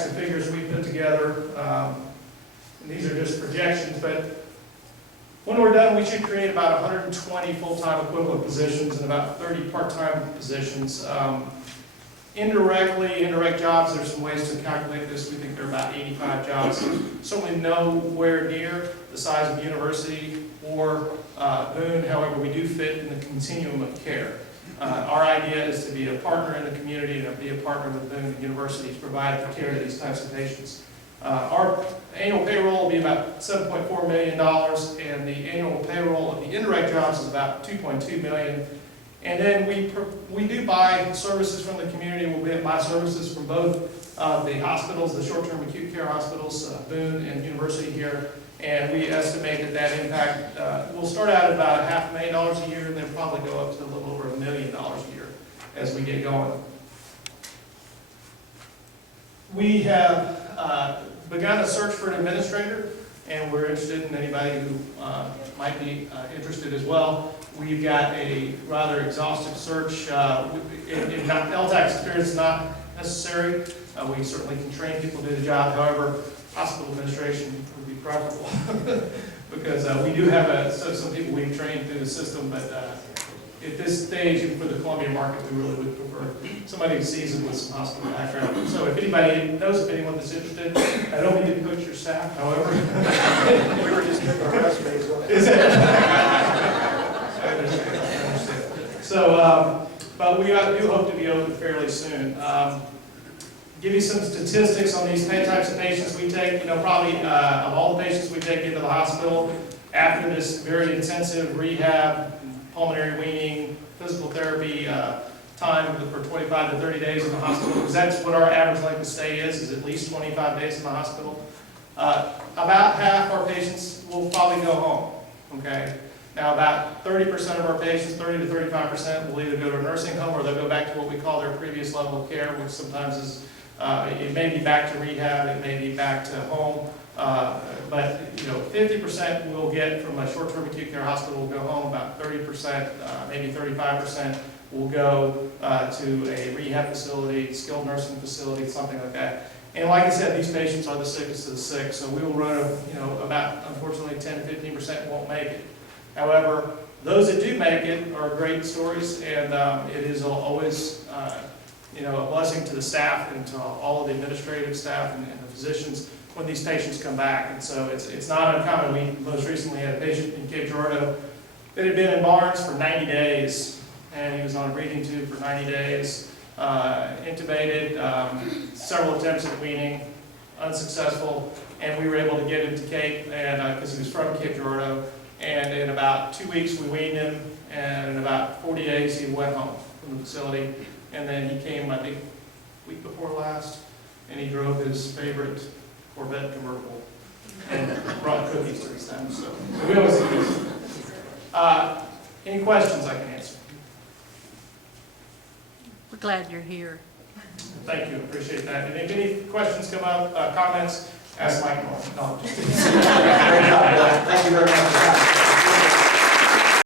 facts and figures we put together. And these are just projections, but when we're done, we should create about 120 full-time equivalent positions and about 30 part-time positions. Indirect jobs, there's some ways to calculate this. We think there are about 85 jobs. Certainly nowhere near the size of university or Boone. However, we do fit in the continuum of care. Our idea is to be a partner in the community and to be a partner with Boone University to provide the care to these types of patients. Our annual payroll will be about $7.4 million, and the annual payroll of the indirect jobs is about $2.2 million. And then we do buy services from the community. We'll buy services from both the hospitals, the short-term acute care hospitals, Boone and University here. And we estimate that impact will start out at about $500,000 a year, and then probably go up to a little over $1 million a year as we get going. We have begun a search for an administrator, and we're interested in anybody who might be interested as well. We've got a rather exhaustive search. LTAC experience is not necessary. We certainly can train people to do the job. However, hospital administration would be preferable because we do have some people we've trained through the system, but at this stage, even for the Columbia market, we really would prefer somebody who's seasoned with some hospital background. So if anybody knows of anyone that's interested, I don't mean to coach your staff, however. We were just getting our resumes on it. Is it? I understand. So, but we do hope to be open fairly soon. Give you some statistics on these types of patients we take. Probably of all the patients we take into the hospital, after this very intensive rehab, pulmonary weaning, physical therapy time for 25 to 30 days in the hospital, because that's what our average length of stay is at least 25 days in the hospital. About half our patients will probably go home, okay? Now about 30% of our patients, 30 to 35%, will either go to a nursing home or they'll go back to what we call their previous level of care, which sometimes is, it may be back to rehab, it may be back to home. But 50% we'll get from a short-term acute care hospital will go home. About 30%, maybe 35% will go to a rehab facility, skilled nursing facility, something like that. And like I said, these patients are the sickest of the sick, so we will run about, unfortunately, 10 to 15% won't make it. However, those that do make it are great stories, and it is always a blessing to the staff and to all of the administrative staff and the physicians when these patients come back. And so it's not uncommon. We most recently had a patient in Cape Girardeau that had been in Barnes for 90 days, and he was on a breathing tube for 90 days, intubated, several attempts at weaning, unsuccessful, and we were able to get him to Cape, and because he was from Cape Girardeau, and in about 2 weeks we weaned him, and in about 40 days he went home from the facility, and then he came, I think, week before last, and he drove his favorite Corvette convertible and brought cookies to the stand. So we always do this. Any questions I can answer? We're glad you're here. Thank you, appreciate that. And if any questions come up, comments, ask Mike Moore. No, just Great job, Bill. Thank you very much for that.